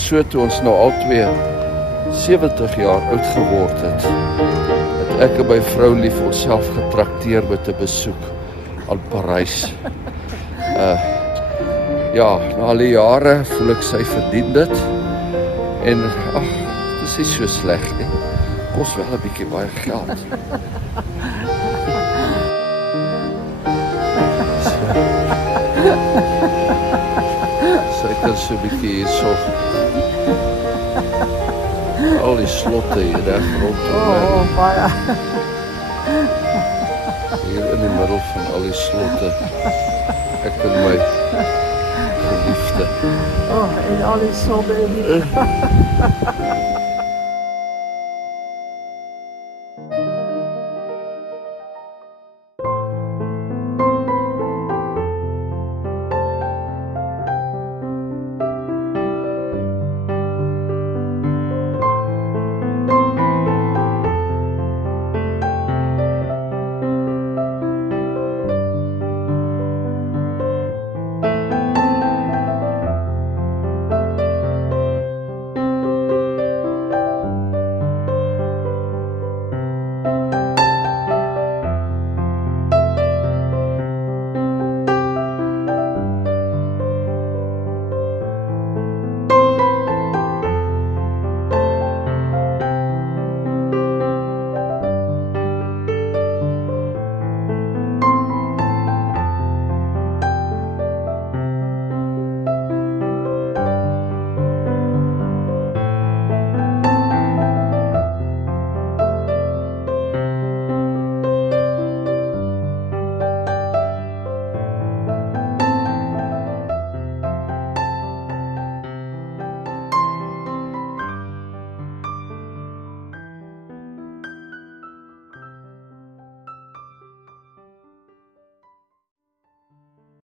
so toe ons nou al twee 70 jaar oud geword het ek en my vrou lief onsself getrakteer met 'n besoek aan Parys. Ja, na al die jare voel ek sy verdien dit. En ag, dit is nie so sleg nie. Kos wel 'n bietjie baie geld. Sy kan so 'n bietjie hierso. Al die slotte hier reg rondom. Baie. Hier in die middel van al die slotte. Ek en my geliefde. En al die slotte.